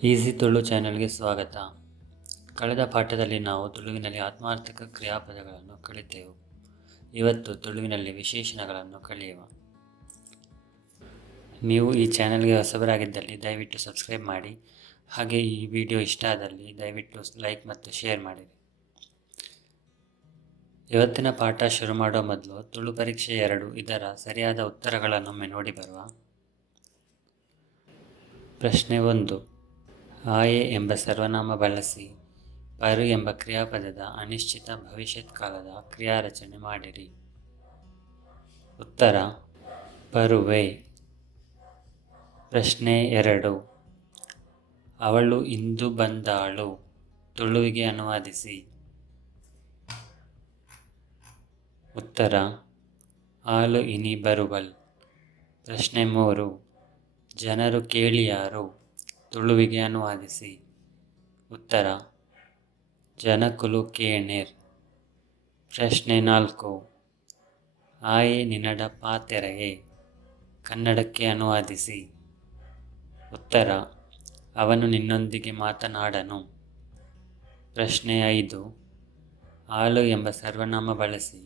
Easy Tulu ಚಾನೆಲ್ಗೆ ಸ್ವಾಗತ. ಕಳೆದ ಪಾಠದಲ್ಲಿ ನಾವು ತುಳುವಿನಲ್ಲಿ ಆತ್ಮಾರ್ಥಕ ಕ್ರಿಯಾಪದಗಳನ್ನು ಕಲಿತೆವು. ಇವತ್ತು ತುಳುವಿನಲ್ಲಿ ವಿಶೇಷಣಗಳನ್ನು ಕಲಿಯುವ. ನೀವು ಈ ಚಾನೆಲ್ಗೆ ಹೊಸಬರಾಗಿದ್ದಲ್ಲಿ ದಯವಿಟ್ಟು ಸಬ್ಸ್ಕ್ರೈಬ್ ಮಾಡಿ. ಹಾಗೆ ಈ ವಿಡಿಯೋ ಇಷ್ಟ ಆದಲ್ಲಿ ದಯವಿಟ್ಟು ಲೈಕ್ ಮತ್ತು ಶೇರ್ ಮಾಡಿರಿ. ಇವತ್ತಿನ ಪಾಠ ಶುರು ಮಾಡೋ ಮೊದಲು ತುಳು ಪರೀಕ್ಷೆ 2 ಇದರ ಸರಿಯಾದ ಉತ್ತರಗಳನ್ನೊಮ್ಮೆ ನೋಡಿ ಬರುವ. ಪ್ರಶ್ನೆ 1. ಆಯೆ ಎಂಬ ಸರ್ವನಾಮ ಬಳಸಿ ಪರು ಎಂಬ ಕ್ರಿಯಾಪದದ ಅನಿಶ್ಚಿತ ಭವಿಷ್ಯತ್ ಕಾಲದ ಕ್ರಿಯಾರಚನೆ ಮಾಡಿರಿ. ಉತ್ತರ ಪರುವೆ. ಪ್ರಶ್ನೆ 2. ಅವಳು ಇಂದು ಬಂದಾಳು ತುಳುವಿಗೆ ಅನುವಾದಿಸಿ. ಉತ್ತರ ಆಲು ಇನಿ ಬರುವಲ್. ಪ್ರಶ್ನೆ 3. ಜನರು ಕೇಳಿಯಾರು ತುಳುವಿಗೆ ಅನುವಾದಿಸಿ. ಉತ್ತರ ಜನಕುಲು ಕೇಣೇರ್. ಪ್ರಶ್ನೆ 4. ಆಯೆ ನಿನಡ ಪಾತೆರೆಯೇ ಕನ್ನಡಕ್ಕೆ ಅನುವಾದಿಸಿ. ಉತ್ತರ ಅವನು ನಿನ್ನೊಂದಿಗೆ ಮಾತನಾಡನು. ಪ್ರಶ್ನೆ 5. ಆಳು ಎಂಬ ಸರ್ವನಾಮ ಬಳಸಿ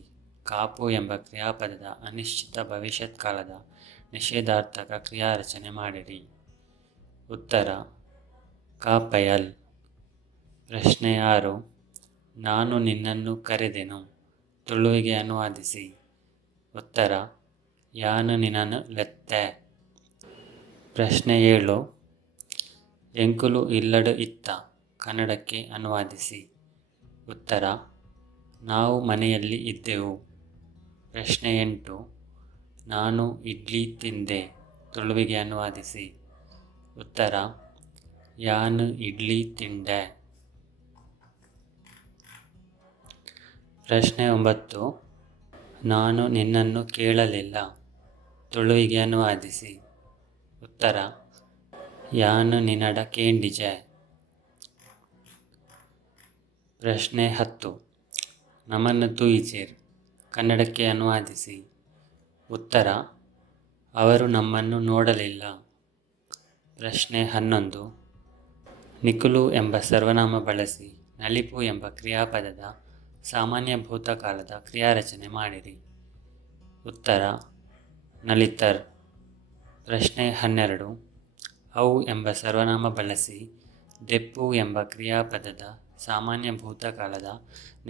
ಕಾಪು ಎಂಬ ಕ್ರಿಯಾಪದದ ಅನಿಶ್ಚಿತ ಭವಿಷ್ಯತ್ ಕಾಲದ ನಿಷೇಧಾರ್ಥಕ ಕ್ರಿಯಾರಚನೆ ಮಾಡಿರಿ. ಉತ್ತರ ಕಾಪಯಲ್. ಪ್ರಶ್ನೆ 6. ನಾನು ನಿನ್ನನ್ನು ಕರೆದೆನು ತುಳುವಿಗೆ ಅನುವಾದಿಸಿ. ಉತ್ತರ ಯಾನು ನಿನ್ನನ್ನು ಲೆತ್ತೆ. ಪ್ರಶ್ನೆ 7. ಎಂಕುಲು ಇಲ್ಲಡು ಇತ್ತ ಕನ್ನಡಕ್ಕೆ ಅನುವಾದಿಸಿ. ಉತ್ತರ ನಾವು ಮನೆಯಲ್ಲಿ ಇದ್ದೆವು. ಪ್ರಶ್ನೆ 8. ನಾನು ಇಡ್ಲಿ ತಿಂದೆ ತುಳುವಿಗೆ ಅನುವಾದಿಸಿ. ಉತ್ತರ ಯಾನು ಇಡ್ಲಿ ತಿಂಡೆ. ಪ್ರಶ್ನೆ 9. ನಾನು ನಿನ್ನನ್ನು ಕೇಳಲಿಲ್ಲ ತುಳುವಿಗೆ ಅನುವಾದಿಸಿ. ಉತ್ತರ ಯಾನು ನಿನ್ನಡ ಕೇಂಡಿಜೆ. ಪ್ರಶ್ನೆ 10. ನಮನ್ನು ತೂಯಿಚೇರ್ ಕನ್ನಡಕ್ಕೆ ಅನುವಾದಿಸಿ. ಉತ್ತರ ಅವರು ನಮ್ಮನ್ನು ನೋಡಲಿಲ್ಲ. ಪ್ರಶ್ನೆ 11. ನಿಕುಲು ಎಂಬ ಸರ್ವನಾಮ ಬಳಸಿ ನಲಿಪು ಎಂಬ ಕ್ರಿಯಾಪದದ ಸಾಮಾನ್ಯ ಭೂತಕಾಲದ ಕ್ರಿಯಾರಚನೆ ಮಾಡಿರಿ. ಉತ್ತರ ನಲಿತರ್. ಪ್ರಶ್ನೆ 12. ಅವು ಎಂಬ ಸರ್ವನಾಮ ಬಳಸಿ ದೆಪ್ಪು ಎಂಬ ಕ್ರಿಯಾಪದದ ಸಾಮಾನ್ಯ ಭೂತಕಾಲದ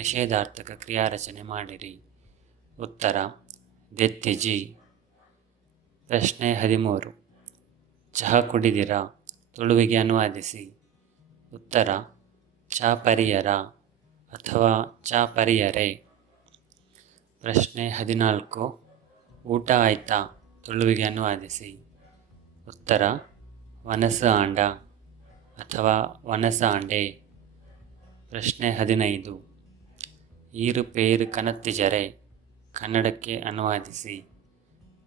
ನಿಷೇಧಾರ್ಥಕ ಕ್ರಿಯಾರಚನೆ ಮಾಡಿರಿ. ಉತ್ತರ ದೆತ್ತಿಜಿ. ಪ್ರಶ್ನೆ 13. ಚಹಾ ಕುಡಿದಿರಾ ತುಳುವಿಗೆ ಅನುವಾದಿಸಿ. ಉತ್ತರ ಚಾ ಪರಿಯರ ಅಥವಾ ಚಾ ಪರಿಯರೆ. ಪ್ರಶ್ನೆ 14. ಊಟ ಆಯ್ತಾ ತುಳುವಿಗೆ ಅನುವಾದಿಸಿ. ಉತ್ತರ ವನಸ ಆಂಡ ಅಥವಾ ವನಸ ಆಂಡೆ. ಪ್ರಶ್ನೆ 15. ಈರು ಪೇರು ಕನತ್ತಿಜರೆ ಕನ್ನಡಕ್ಕೆ ಅನುವಾದಿಸಿ.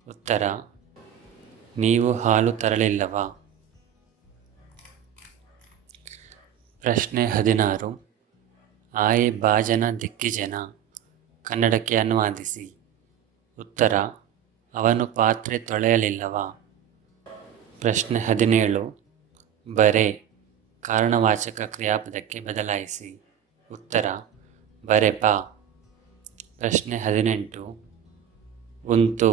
ಉತ್ತರ ನೀವು ಹಾಲು ತರಲಿಲ್ಲವಾ. ಪ್ರಶ್ನೆ 16. ಆಯೆ ಬಾಜನ ದಿಕ್ಕಿಜನ ಕನ್ನಡಕ್ಕೆ ಅನುವಾದಿಸಿ. ಉತ್ತರ ಅವನು ಪಾತ್ರೆ ತೊಳೆಯಲಿಲ್ಲವಾ. ಪ್ರಶ್ನೆ 17. ಬರೆ ಕಾರಣವಾಚಕ ಕ್ರಿಯಾಪದಕ್ಕೆ ಬದಲಾಯಿಸಿ. ಉತ್ತರ ಬರೆಪ. ಪ್ರಶ್ನೆ 18. ಉಂತು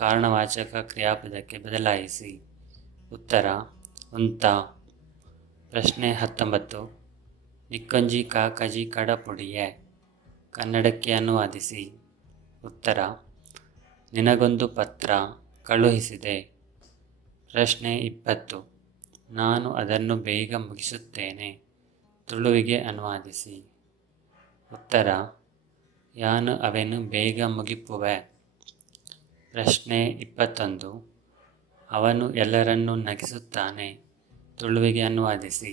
ಕಾರಣವಾಚಕ ಕ್ರಿಯಾಪದಕ್ಕೆ ಬದಲಾಯಿಸಿ. ಉತ್ತರ ಉಂತ. ಪ್ರಶ್ನೆ 19. ನಿಕ್ಕೊಂಜಿ ಕಾಕಜಿ ಕಡಪುಡಿಯೇ ಕನ್ನಡಕ್ಕೆ ಅನುವಾದಿಸಿ. ಉತ್ತರ ನಿನಗೊಂದು ಪತ್ರ ಕಳುಹಿಸಿದೆ. ಪ್ರಶ್ನೆ 20. ನಾನು ಅದನ್ನು ಬೇಗ ಮುಗಿಸುತ್ತೇನೆ ತುಳುವಿಗೆ ಅನುವಾದಿಸಿ. ಉತ್ತರ ಯಾನು ಅವೆನು ಬೇಗ ಮುಗಿಪುವೆ. ಪ್ರಶ್ನೆ 21. ಅವನು ಎಲ್ಲರನ್ನೂ ನಗಿಸುತ್ತಾನೆ ತುಳುವಿಗೆ ಅನುವಾದಿಸಿ.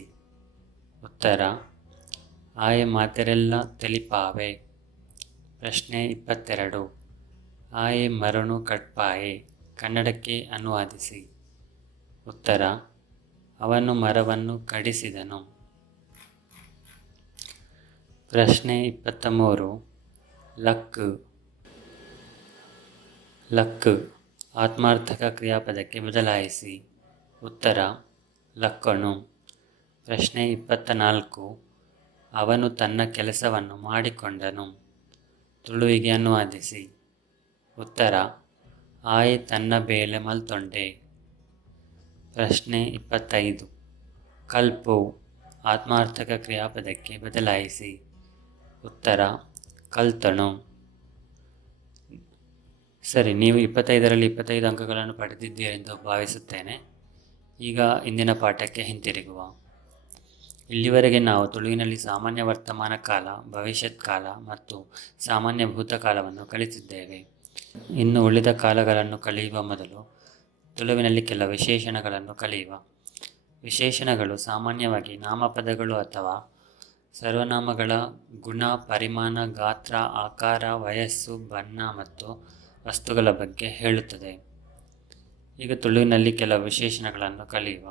ಉತ್ತರ ಆಯೆ ಮಾತೆರೆಲ್ಲ ತೆಲಿಪಾವೆ. ಪ್ರಶ್ನೆ 22. ಆಯೆ ಮರನು ಕಟ್ಪಾಯೆ ಕನ್ನಡಕ್ಕೆ ಅನುವಾದಿಸಿ. ಉತ್ತರ ಅವನು ಮರವನ್ನು ಕಡಿಸಿದನು. ಪ್ರಶ್ನೆ 23. ಲಕ್ ಲಕ್ ಆತ್ಮಾರ್ಥಕ ಕ್ರಿಯಾಪದಕ್ಕೆ ಬದಲಾಯಿಸಿ. ಉತ್ತರ ಲಕ್ಕಣು. ಪ್ರಶ್ನೆ 24. ಅವನು ತನ್ನ ಕೆಲಸವನ್ನು ಮಾಡಿಕೊಂಡನು. ತುಳುವಿಗೆ ಅನುವಾದಿಸಿ. ಉತ್ತರ: ಆಯೆ ತನ್ನ ಬೇಲೆ ಮಲ್ತೊಂಡೆ. ಪ್ರಶ್ನೆ 25. ಕಲ್ಪು ಆತ್ಮಾರ್ಥಕ ಕ್ರಿಯಾಪದಕ್ಕೆ ಬದಲಾಯಿಸಿ. ಉತ್ತರ: ಕಲ್ತಣು. ಸರಿ, ನೀವು 25ರಲ್ಲಿ 25 ಅಂಕಗಳನ್ನು ಪಡೆದಿದ್ದೀರೆಂದು ಭಾವಿಸುತ್ತೇನೆ. ಈಗ ಇಂದಿನ ಪಾಠಕ್ಕೆ ಹಿಂತಿರುಗುವ. ಇಲ್ಲಿವರೆಗೆ ನಾವು ತುಳುವಿನಲ್ಲಿ ಸಾಮಾನ್ಯ ವರ್ತಮಾನ ಕಾಲ, ಭವಿಷ್ಯತ್ ಕಾಲ ಮತ್ತು ಸಾಮಾನ್ಯ ಭೂತಕಾಲವನ್ನು ಕಲಿತಿದ್ದೇವೆ. ಇನ್ನು ಉಳಿದ ಕಾಲಗಳನ್ನು ಕಲಿಯುವ ಮೊದಲು ತುಳುವಿನಲ್ಲಿ ಕೆಲ ವಿಶೇಷಣಗಳನ್ನು ಕಲಿಯುವ. ವಿಶೇಷಣಗಳು ಸಾಮಾನ್ಯವಾಗಿ ನಾಮಪದಗಳು ಅಥವಾ ಸರ್ವನಾಮಗಳ ಗುಣ, ಪರಿಮಾಣ, ಗಾತ್ರ, ಆಕಾರ, ವಯಸ್ಸು, ಬಣ್ಣ ಮತ್ತು ವಸ್ತುಗಳ ಬಗ್ಗೆ ಹೇಳುತ್ತದೆ. ಈಗ ತುಳುವಿನಲ್ಲಿ ಕೆಲವು ವಿಶೇಷಣಗಳನ್ನು ಕಲಿಯುವ.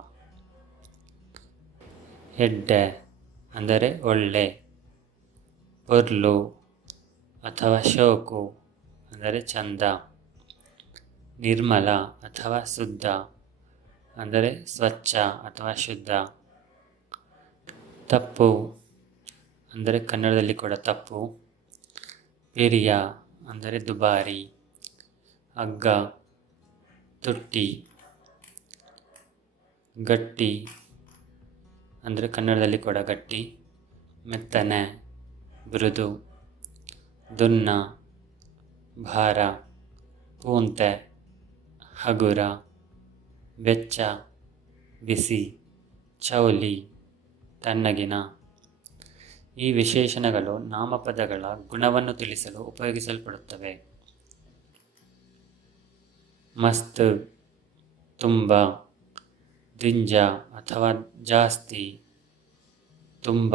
ಎಡ್ಡೆ ಅಂದರೆ ಒಳ್ಳೆ. ಪೊರ್ಲು ಅಥವಾ ಶೋಕು ಅಂದರೆ ಚಂದ. ನಿರ್ಮಲ ಅಥವಾ ಶುದ್ಧ ಅಂದರೆ ಸ್ವಚ್ಛ ಅಥವಾ ಶುದ್ಧ. ತಪ್ಪು ಅಂದರೆ ಕನ್ನಡದಲ್ಲಿ ಕೂಡ ತಪ್ಪು. ಪಿರಿಯ ಅಂದರೆ ದುಬಾರಿ. ಹಗ್ಗ, ತುಟ್ಟಿ. ಗಟ್ಟಿ ಅಂದರೆ ಕನ್ನಡದಲ್ಲಿ ಕೂಡ ಗಟ್ಟಿ. ಮೆತ್ತನೆ, ಮೃದು. ದುನ್ನ, ಭಾರ. ಪೂಂತೆ, ಹಗುರ. ಬೆಚ್ಚ, ಬಿಸಿ. ಚೌಲಿ, ತಣ್ಣಗಿನ. ಈ ವಿಶೇಷಣಗಳು ನಾಮಪದಗಳ ಗುಣವನ್ನು ತಿಳಿಸಲು ಉಪಯೋಗಿಸಲ್ಪಡುತ್ತವೆ. ಮಸ್ತ್ ತುಂಬ. ದಿಂಜ ಅಥವಾ ಜಾಸ್ತಿ. ತುಂಬ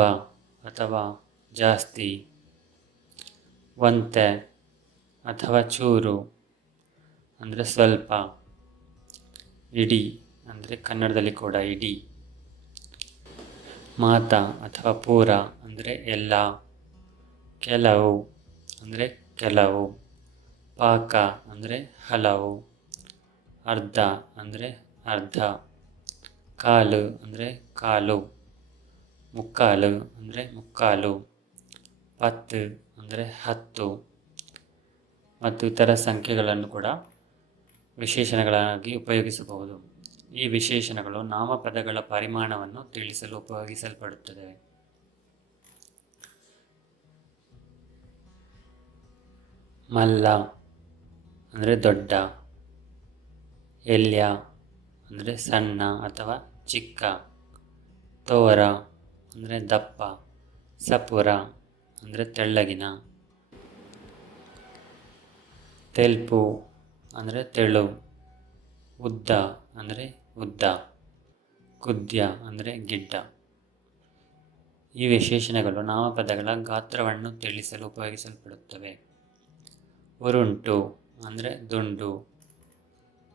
ಅಥವಾ ಜಾಸ್ತಿ. ವಂತೆ ಅಥವಾ ಚೂರು ಅಂದರೆ ಸ್ವಲ್ಪ. ಇಡಿ ಅಂದರೆ ಕನ್ನಡದಲ್ಲಿ ಕೂಡ ಇಡಿ. ಮಾತ ಅಥವಾ ಪೂರ ಅಂದರೆ ಎಲ್ಲ. ಕೆಲವು ಅಂದರೆ ಕೆಲವು. ಪಾಕ ಅಂದರೆ ಹಲವು. ಅರ್ಧ ಅಂದರೆ ಅರ್ಧ. ಕಾಲು ಅಂದರೆ ಕಾಲು. ಮುಕ್ಕಾಲು ಅಂದರೆ ಮುಕ್ಕಾಲು. ಪತ್ತು ಅಂದರೆ 10 ಮತ್ತು ಇತರ ಸಂಖ್ಯೆಗಳನ್ನು ಕೂಡ ವಿಶೇಷಣಗಳಾಗಿ ಉಪಯೋಗಿಸಬಹುದು. ಈ ವಿಶೇಷಣಗಳು ನಾಮಪದಗಳ ಪರಿಮಾಣವನ್ನು ತಿಳಿಸಲು ಉಪಯೋಗಿಸಲ್ಪಡುತ್ತದೆ. ಮಲ್ಲ ಅಂದರೆ ದೊಡ್ಡ. ಎಲ್ಯ ಅಂದರೆ ಸಣ್ಣ ಅಥವಾ ಚಿಕ್ಕ. ತೋರ ಅಂದರೆ ದಪ್ಪ. ಸಪುರ ಅಂದರೆ ತೆಳ್ಳಗಿನ. ತೆಲ್ಪು ಅಂದರೆ ತೆಳು. ಉದ್ದ ಅಂದರೆ ಉದ್ದ. ಕುದ್ಯ ಅಂದರೆ ಗಿಡ್ಡ. ಈ ವಿಶೇಷಣಗಳು ನಾಮಪದಗಳ ಗಾತ್ರವನ್ನು ತಿಳಿಸಲು ಉಪಯೋಗಿಸಲ್ಪಡುತ್ತವೆ. ಉರುಂಟು ಅಂದರೆ ದುಂಡು.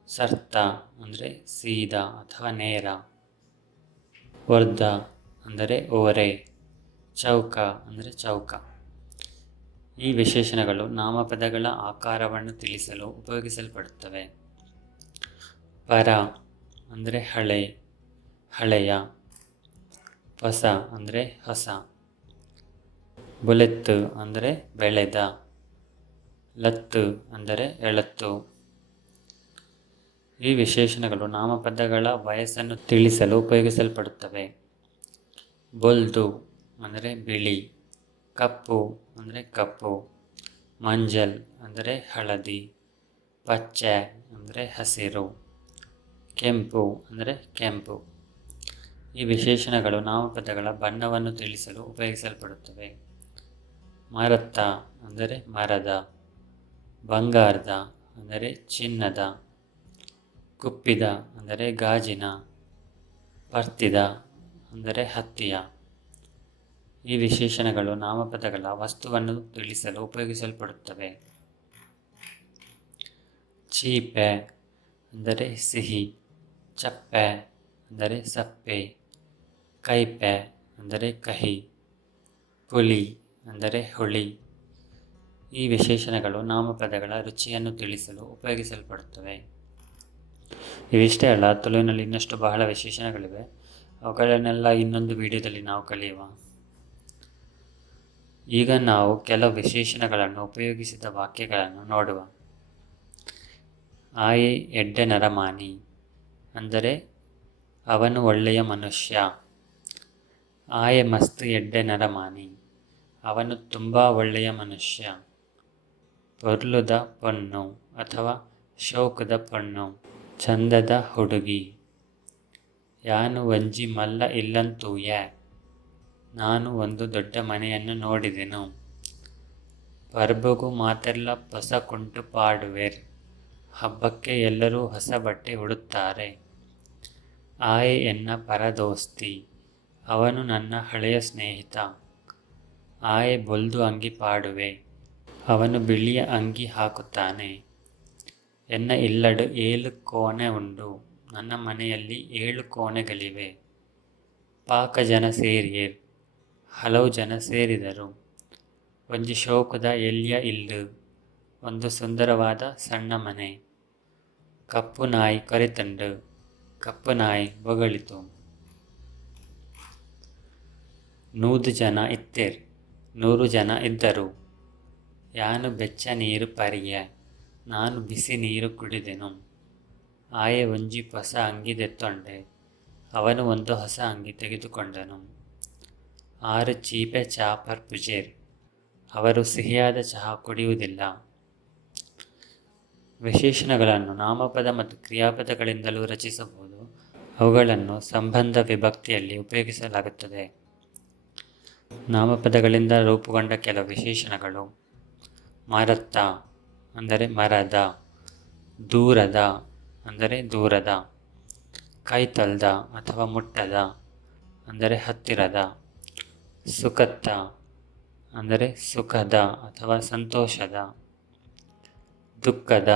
ಸರ್ತ ಅಂದರೆ ಸೀದಾ ಅಥವಾ ನೇರ. ವರ್ಧ ಅಂದರೆ ಓರೆ. ಚೌಕ ಅಂದರೆ ಚೌಕ. ಈ ವಿಶೇಷಣಗಳು ನಾಮಪದಗಳ ಆಕಾರವನ್ನು ತಿಳಿಸಲು ಉಪಯೋಗಿಸಲ್ಪಡುತ್ತವೆ. ಪರ ಅಂದರೆ ಹಳೆ, ಹಳೆಯ. ಹೊಸ ಅಂದರೆ ಹೊಸ. ಬುಲೆತ್ತು ಅಂದರೆ ಬೆಳೆದ. ಲತ್ತು ಅಂದರೆ ಎಳತ್ತು. ಈ ವಿಶೇಷಣಗಳು ನಾಮಪದಗಳ ವಯಸ್ಸನ್ನು ತಿಳಿಸಲು ಉಪಯೋಗಿಸಲ್ಪಡುತ್ತವೆ. ಬೊಲ್ದು ಅಂದರೆ ಬಿಳಿ. ಕಪ್ಪು ಅಂದರೆ ಕಪ್ಪು. ಮಂಜಲ್ ಅಂದರೆ ಹಳದಿ. ಪಚ್ಚೆ ಅಂದರೆ ಹಸಿರು. ಕೆಂಪು ಅಂದರೆ ಕೆಂಪು. ಈ ವಿಶೇಷಣಗಳು ನಾಮಪದಗಳ ಬಣ್ಣವನ್ನು ತಿಳಿಸಲು ಉಪಯೋಗಿಸಲ್ಪಡುತ್ತವೆ. ಮರತ್ತ ಅಂದರೆ ಮರದ. ಬಂಗಾರದ ಅಂದರೆ ಚಿನ್ನದ. ಕುಪ್ಪಿದ ಅಂದರೆ ಗಾಜಿನ. ಪರ್ತಿದ ಅಂದರೆ ಹತ್ತಿಯ. ಈ ವಿಶೇಷಣಗಳು ನಾಮಪದಗಳ ವಸ್ತುವನ್ನು ತಿಳಿಸಲು ಉಪಯೋಗಿಸಲ್ಪಡುತ್ತವೆ. ಚೀಪೆ ಅಂದರೆ ಸಿಹಿ. ಚಪ್ಪೆ ಅಂದರೆ ಸಪ್ಪೆ. ಕೈಪೆ ಅಂದರೆ ಕಹಿ. ಪುಳಿ ಅಂದರೆ ಹುಳಿ. ಈ ವಿಶೇಷಣಗಳು ನಾಮಪದಗಳ ರುಚಿಯನ್ನು ತಿಳಿಸಲು ಉಪಯೋಗಿಸಲ್ಪಡುತ್ತವೆ. ಇವಿಷ್ಟೇ ಅಲ್ಲ, ತುಳುವಿನಲ್ಲಿ ಇನ್ನಷ್ಟು ಬಹಳ ವಿಶೇಷಣಗಳಿವೆ. ಅವುಗಳನ್ನೆಲ್ಲ ಇನ್ನೊಂದು ವಿಡಿಯೋದಲ್ಲಿ ನಾವು ಕಲಿಯುವ. ಈಗ ನಾವು ಕೆಲವು ವಿಶೇಷಣಗಳನ್ನು ಉಪಯೋಗಿಸಿದ ವಾಕ್ಯಗಳನ್ನು ನೋಡುವ. ಆಯೆ ಎಡ್ಡೆ ನರಮಾನಿ ಅಂದರೆ ಅವನು ಒಳ್ಳೆಯ ಮನುಷ್ಯ. ಆಯೆ ಮಸ್ತ್ ಎಡ್ಡೆ ನರಮಾನಿ ಅವನು ತುಂಬ ಒಳ್ಳೆಯ ಮನುಷ್ಯ. ಪೊರ್ಲುದ ಪೊನ್ನು ಅಥವಾ ಶೋಕದ ಪೊನ್ನು ಚಂದದ ಹುಡುಗಿ. ಯಾನು ಒಂಜಿ ಮಲ್ಲ ಇಲ್ಲಂತೂಯ ನಾನು ಒಂದು ದೊಡ್ಡ ಮನೆಯನ್ನು ನೋಡಿದೆನು. ಪರ್ಬಗು ಮಾತೆಲ್ಲ ಹೊಸ ಕುಂಟು ಪಾಡುವೆರ್ ಹಬ್ಬಕ್ಕೆ ಎಲ್ಲರೂ ಹೊಸ ಬಟ್ಟೆ ಉಡುತ್ತಾರೆ. ಆಯೆ ಎನ್ನ ಪರದೋಸ್ತಿ ಅವನು ನನ್ನ ಹಳೆಯ ಸ್ನೇಹಿತ. ಆಯೆ ಬೊಲ್ದು ಅಂಗಿ ಪಾಡುವೆ ಅವನು ಬಿಳಿಯ ಅಂಗಿ ಹಾಕುತ್ತಾನೆ. ಎನ್ನ ಇಲ್ಲಡು 7 ಕೋಣೆ ಉಂಡು ನನ್ನ ಮನೆಯಲ್ಲಿ 7 ಕೋಣೆಗಳಿವೆ. ಪಾಕ ಜನ ಸೇರಿಯೇರ್ ಹಲವು ಜನ ಸೇರಿದರು. ಒಂಜಿ ಶೋಕದ ಎಲ್ಯ ಇಲ್ಲು ಒಂದು ಸುಂದರವಾದ ಸಣ್ಣ ಮನೆ. ಕಪ್ಪು ನಾಯಿ ಕೊರೆತಂಡು ಕಪ್ಪು ನಾಯಿ ಬೊಗಳಿತು. 100 ಜನ ಇತ್ತೇರ್ 100 ಜನ ಇದ್ದರು. ಯಾನು ಬೆಚ್ಚ ನೀರು ಪರಿಯ ನಾನು ಬಿಸಿ ನೀರು ಕುಡಿದೆನು. ಆಯೆ ಒಂಜಿ ಹೊಸ ಅಂಗಿ ದೆತ್ತೊಂಡೆ ಅವನು ಒಂದು ಹೊಸ ಅಂಗಿ ತೆಗೆದುಕೊಂಡನು. 6 ಚೀಪೆ ಚಹಾ ಪರ್ಪುಜೇರ್ ಅವರು ಸಿಹಿಯಾದ ಚಹಾ ಕುಡಿಯುವುದಿಲ್ಲ. ವಿಶೇಷಣಗಳನ್ನು ನಾಮಪದ ಮತ್ತು ಕ್ರಿಯಾಪದಗಳಿಂದಲೂ ರಚಿಸಬಹುದು. ಅವುಗಳನ್ನು ಸಂಬಂಧ ವಿಭಕ್ತಿಯಲ್ಲಿ ಉಪಯೋಗಿಸಲಾಗುತ್ತದೆ. ನಾಮಪದಗಳಿಂದ ರೂಪುಗೊಂಡ ಕೆಲವು ವಿಶೇಷಣಗಳು. ಮರತ್ತ ಅಂದರೆ ಮರದ. ದೂರದ ಅಂದರೆ ದೂರದ. ಕೈತಲ್ದ ಅಥವಾ ಮುಟ್ಟದ ಅಂದರೆ ಹತ್ತಿರದ. ಸುಖತ್ತ ಅಂದರೆ ಸುಖದ ಅಥವಾ ಸಂತೋಷದ. ದುಃಖದ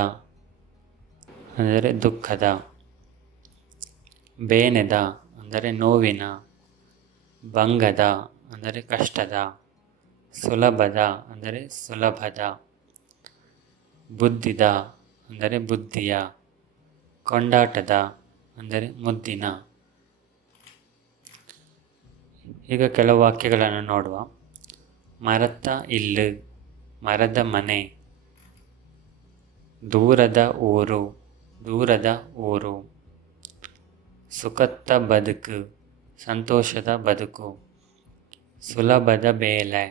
ಅಂದರೆ ದುಃಖದ. ಬೇನೆದ ಅಂದರೆ ನೋವಿನ. ಭಂಗದ ಅಂದರೆ ಕಷ್ಟದ. ಸುಲಭದ ಅಂದರೆ ಸುಲಭದ. ಬುದ್ಧಿದ ಅಂದರೆ ಬುದ್ಧಿಯ. ಕೊಂಡಾಟದ ಅಂದರೆ ಮುದ್ದಿನ. ಈಗ ಕೆಲವು ವಾಕ್ಯಗಳನ್ನು ನೋಡುವ. ಮರತ್ತ ಇಲ್ಲು ಮರದ ಮನೆ. ದೂರದ ಊರು ದೂರದ ಊರು. ಸುಖತ್ತ ಬದುಕು ಸಂತೋಷದ ಬದುಕು. ಸುಲಭದ ಬೇಲೆ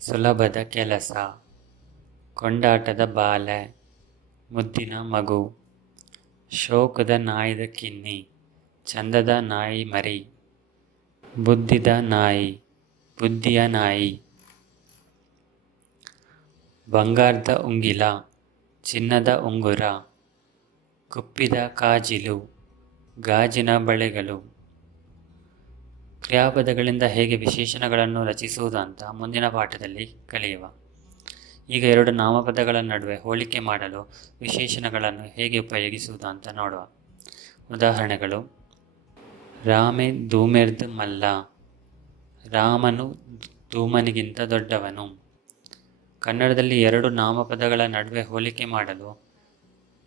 ಸುಲಭದ ಕೆಲಸ. ಕೊಂಡಾಟದ ಬಾಲೆ ಮುದ್ದಿನ ಮಗು. ಶೋಕದ ನಾಯಿದ ಕಿನ್ನಿ ಚಂದದ ನಾಯಿ ಮರಿ. ಬುದ್ಧಿದ ನಾಯಿ ಬುದ್ಧಿಯ ನಾಯಿ. ಬಂಗಾರದ ಉಂಗಿಲ ಚಿನ್ನದ ಉಂಗುರ. ಕುಪ್ಪಿದ ಕಾಜಿಲು ಗಾಜಿನ ಬಳೆಗಳು. ಕ್ರಿಯಾಪದಗಳಿಂದ ಹೇಗೆ ವಿಶೇಷಣಗಳನ್ನು ರಚಿಸುವುದು ಅಂತ ಮುಂದಿನ ಪಾಠದಲ್ಲಿ ಕಲಿಯುವ. ಈಗ 2 ನಾಮಪದಗಳ ನಡುವೆ ಹೋಲಿಕೆ ಮಾಡಲು ವಿಶೇಷಣಗಳನ್ನು ಹೇಗೆ ಉಪಯೋಗಿಸುವುದು ಅಂತ ನೋಡುವ. ಉದಾಹರಣೆಗಳು. ರಾಮೆ ಧೂಮೆರ್ದ್ ಮಲ್ಲ ರಾಮನು ಧೂಮನಿಗಿಂತ ದೊಡ್ಡವನು. ಕನ್ನಡದಲ್ಲಿ 2 ನಾಮಪದಗಳ ನಡುವೆ ಹೋಲಿಕೆ ಮಾಡಲು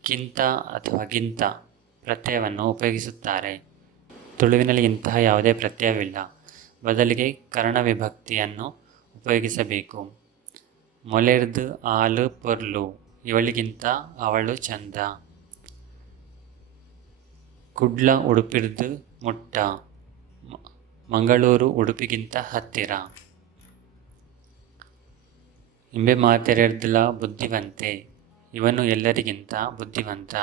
ಕಿಂತ ಅಥವಾ ಗಿಂತ ಪ್ರತ್ಯಯವನ್ನು ಉಪಯೋಗಿಸುತ್ತಾರೆ. ತುಳುವಿನಲ್ಲಿ ಇಂತಹ ಯಾವುದೇ ಪ್ರತ್ಯಯವಿಲ್ಲ. ಬದಲಿಗೆ ಕರ್ಣ ವಿಭಕ್ತಿಯನ್ನು ಉಪಯೋಗಿಸಬೇಕು. ಮೊಲೆರ್ದ್ ಆಲು ಪೊರ್ಲು ಇವಳಿಗಿಂತ ಅವಳು ಚಂದ. ಕುಡ್ಲ ಉಡುಪಿರ್ದು ಮುಟ್ಟ ಮಂಗಳೂರು ಉಡುಪಿಗಿಂತ ಹತ್ತಿರ. ಇಂಬೆ ಮಾತೆರೆರ್ದ್ಲ ಬುದ್ಧಿವಂತೆ ಇವನು ಎಲ್ಲರಿಗಿಂತ ಬುದ್ಧಿವಂತ.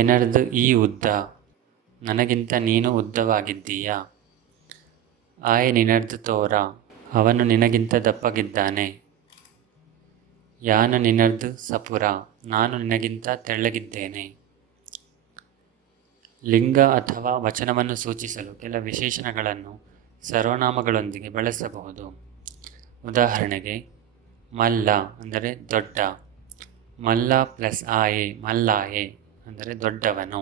ಎನರ್ದು ಈ ಉದ್ದ ನನಗಿಂತ ನೀನು ಉದ್ದವಾಗಿದ್ದೀಯಾ. ಆಯೆ ನಿನರ್ದು ತೋರ ಅವನು ನಿನಗಿಂತ ದಪ್ಪಗಿದ್ದಾನೆ. ಯಾನ ನಿನರ್ದು ಸಪುರ ನಾನು ನಿನಗಿಂತ ತೆಳ್ಳಗಿದ್ದೇನೆ. ಲಿಂಗ ಅಥವಾ ವಚನವನ್ನು ಸೂಚಿಸಲು ಕೆಲ ವಿಶೇಷಣಗಳನ್ನು ಸರ್ವನಾಮಗಳೊಂದಿಗೆ ಬಳಸಬಹುದು. ಉದಾಹರಣೆಗೆ ಮಲ್ಲ ಅಂದರೆ ದೊಡ್ಡ. ಮಲ್ಲ ಪ್ಲಸ್ ಆಯೆ ಮಲ್ಲಾಯೆ ಅಂದರೆ ದೊಡ್ಡವನು.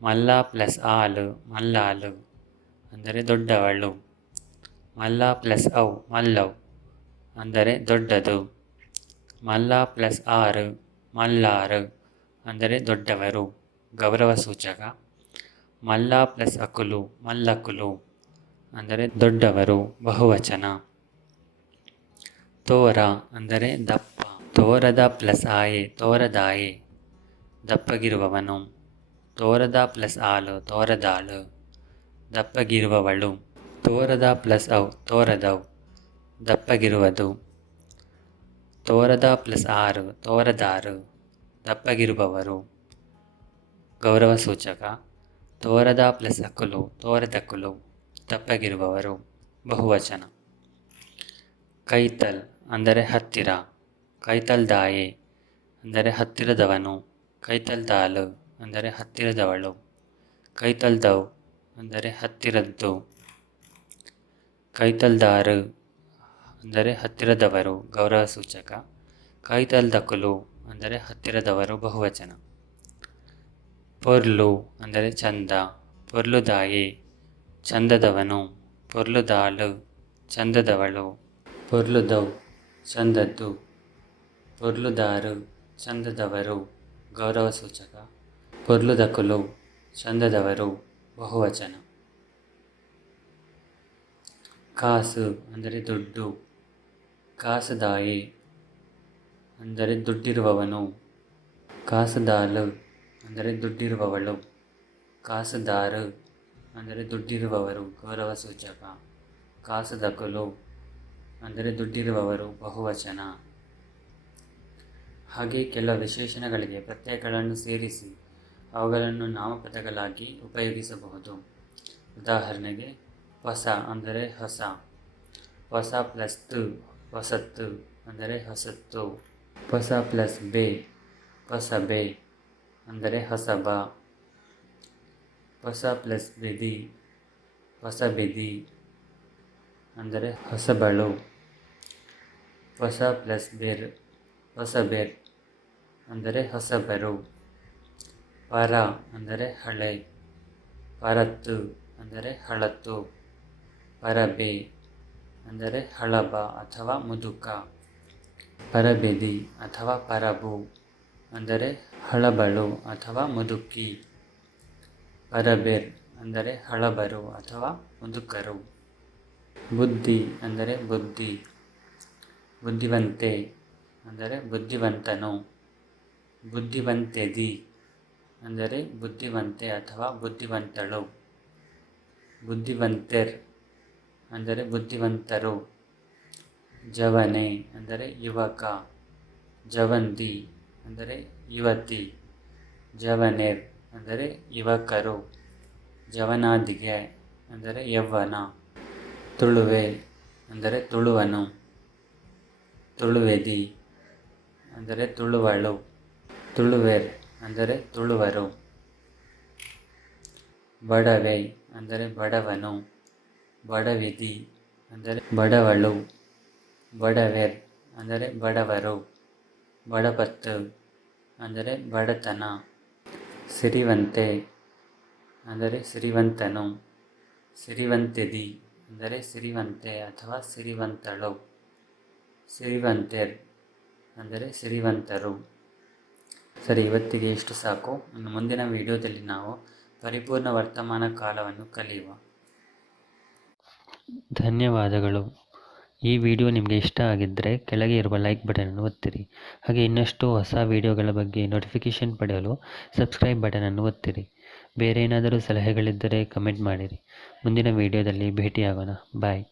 ಮಲ್ಲ ಪ್ಲಸ್ ಆಲು ಮಲ್ಲಾಲು ಅಂದರೆ ದೊಡ್ಡವಳು. ಮಲ್ಲ ಪ್ಲಸ್ ಔ ಮಲ್ಲವ್ ಅಂದರೆ ದೊಡ್ಡದು. ಮಲ್ಲ ಪ್ಲಸ್ ಆರು ಮಲ್ಲಾರು ಅಂದರೆ ದೊಡ್ಡವರು. ಗೌರವ ಸೂಚಕ. ಮಲ್ಲ ಪ್ಲಸ್ ಅಕುಲು ಮಲ್ಲಕುಲು ಅಂದರೆ ದೊಡ್ಡವರು ಬಹುವಚನ. ತೋರ ಅಂದರೆ ದಪ್ಪ. ತೋರದ ಪ್ಲಸ್ ಆಯೆ ತೋರದಾಯೆ ದಪ್ಪಗಿರುವವನು. ತೋರದ ಪ್ಲಸ್ ಆಲು ತೋರದಾಳು ದಪ್ಪಗಿರುವವಳು. ತೋರದ ಪ್ಲಸ್ ಔ ತೋರದವು ದಪ್ಪಗಿರುವುದು. ತೋರದ ಪ್ಲಸ್ ಆರು ತೋರದಾರು ದಪ್ಪಗಿರುವವರು ಗೌರವ ಸೂಚಕ. ತೋರದ ಪ್ಲಸ್ ಅಕುಲು ತೋರದಕುಲು ದಪ್ಪಗಿರುವವರು ಬಹುವಚನ. ಕೈತಲ್ ಅಂದರೆ ಹತ್ತಿರ. ಕೈತಲ್ದಾಯೆ ಅಂದರೆ ಹತ್ತಿರದವನು. ಕೈತಲ್ದಾಲು ಅಂದರೆ ಹತ್ತಿರದವಳು. ಕೈತಲ್ದವ್ ಅಂದರೆ ಹತ್ತಿರದ್ದು. ಕೈತಲ್ದಾರು ಅಂದರೆ ಹತ್ತಿರದವರು ಗೌರವ ಸೂಚಕ. ಕೈತಲ್ದಕುಲು ಅಂದರೆ ಹತ್ತಿರದವರು ಬಹುವಚನ. ಪೊರ್ಲು ಅಂದರೆ ಚಂದ. ಪೊರ್ಲುದಾಯೆ ಚಂದದವನು. ಪೊರ್ಲುದಾಳು ಚಂದದವಳು. ಪೊರ್ಲುದವ್ ಚಂದದ್ದು. ಪೊರ್ಲುದಾರು ಚಂದದವರು ಗೌರವ ಸೂಚಕ. ಪೊರ್ಲುದಕುಲು ಚಂದದವರು ಬಹುವಚನ. ಕಾಸು ಅಂದರೆ ದುಡ್ಡು. ಕಾಸುದಾಯೆ ಅಂದರೆ ದುಡ್ಡಿರುವವನು. ಕಾಸುದಾಲು ಅಂದರೆ ದುಡ್ಡಿರುವವಳು. ಕಾಸುದಾರು ಅಂದರೆ ದುಡ್ಡಿರುವವರು ಗೌರವ ಸೂಚಕ. ಕಾಸುದಕುಲು ಅಂದರೆ ದುಡ್ಡಿರುವವರು ಬಹುವಚನ. ಹಾಗೆ ಕೆಲವು ವಿಶೇಷಣಗಳಿಗೆ ಪ್ರತ್ಯಯಗಳನ್ನು ಸೇರಿಸಿ ಅವುಗಳನ್ನು ನಾಮಪದಗಳಾಗಿ ಉಪಯೋಗಿಸಬಹುದು. ಉದಾಹರಣೆಗೆ ಹೊಸ ಅಂದರೆ ಹೊಸ. ಹೊಸ ಪ್ಲಸ್ ತು ಹೊಸತ್ತು ಅಂದರೆ ಹೊಸತ್ತು. ಹೊಸ ಪ್ಲಸ್ ಬೆ ಹೊಸಬೆ ಅಂದರೆ ಹೊಸಬ. ಹೊಸ ಪ್ಲಸ್ ಬೆದಿ ಹೊಸಬೆದಿ ಅಂದರೆ ಹೊಸಬಳು. ಹೊಸ ಪ್ಲಸ್ ಬೆರ್ ಹೊಸಬೆರ್ ಅಂದರೆ ಹೊಸಬರು. ಪರ ಅಂದರೆ ಹಳೆ. ಪರತ್ತು ಅಂದರೆ ಹಳತು. ಪರಬೆ ಅಂದರೆ ಹಳಬ ಅಥವಾ ಮುದುಕ. ಪರಬೆದಿ ಅಥವಾ ಪರಬು ಅಂದರೆ ಹಳಬಳು ಅಥವಾ ಮುದುಕಿ. ಪರಬೆರ್ ಅಂದರೆ ಹಳಬರು ಅಥವಾ ಮುದುಕರು. ಬುದ್ಧಿ ಅಂದರೆ ಬುದ್ಧಿ. ಬುದ್ಧಿವಂತೆ ಅಂದರೆ ಬುದ್ಧಿವಂತನು. ಬುದ್ಧಿವಂತೆದಿ ಅಂದರೆ ಬುದ್ಧಿವಂತೆ ಅಥವಾ ಬುದ್ಧಿವಂತಳು. ಬುದ್ಧಿವಂತೆರ್ ಅಂದರೆ ಬುದ್ಧಿವಂತರು. ಜವನೆ ಅಂದರೆ ಯುವಕ. ಜವಂತಿ ಅಂದರೆ ಯುವತಿ. ಜವನೆರ್ ಅಂದರೆ ಯುವಕರು. ಜವನಾದಿಗೆ ಅಂದರೆ ಯೌವನ. ತುಳುವೆ ಅಂದರೆ ತುಳುವನು. ತುಳುವೆದಿ ಅಂದರೆ ತುಳುವಳು. ತುಳುವೆರ್ ಅಂದರೆ ತುಳುವರು. ಬಡವೆ ಅಂದರೆ ಬಡವನು. ಬಡವಿದಿ ಅಂದರೆ ಬಡವಳು. ಬಡವೆರ್ ಅಂದರೆ ಬಡವರು. ಬಡಪತ್ತು ಅಂದರೆ ಬಡತನ. ಸಿರಿವಂತೆ ಅಂದರೆ ಸಿರಿವಂತನು. ಸಿರಿವಂತೆದಿ ಅಂದರೆ ಸಿರಿವಂತೆ ಅಥವಾ ಸಿರಿವಂತಳು. ಸಿರಿವಂತೆರ್ ಅಂದರೆ ಸಿರಿವಂತರು. ಸರಿ, ಇವತ್ತಿಗೆ ಇಷ್ಟು ಸಾಕು. ಇನ್ನು ಮುಂದಿನ ವಿಡಿಯೋದಲ್ಲಿ ನಾವು ಪರಿಪೂರ್ಣ ವರ್ತಮಾನ ಕಾಲವನ್ನು ಕಲಿಯುವ. ಧನ್ಯವಾದಗಳು. ಈ ವಿಡಿಯೋ ನಿಮಗೆ ಇಷ್ಟ ಆಗಿದ್ದರೆ ಕೆಳಗೆ ಇರುವ ಲೈಕ್ ಬಟನನ್ನು ಒತ್ತಿರಿ. ಹಾಗೆ ಇನ್ನಷ್ಟು ಹೊಸ ವಿಡಿಯೋಗಳ ಬಗ್ಗೆ ನೋಟಿಫಿಕೇಷನ್ ಪಡೆಯಲು ಸಬ್ಸ್ಕ್ರೈಬ್ ಬಟನನ್ನು ಒತ್ತಿರಿ. ಬೇರೆ ಏನಾದರೂ ಸಲಹೆಗಳಿದ್ದರೆ ಕಮೆಂಟ್ ಮಾಡಿರಿ. ಮುಂದಿನ ವಿಡಿಯೋದಲ್ಲಿ ಭೇಟಿಯಾಗೋಣ. ಬಾಯ್.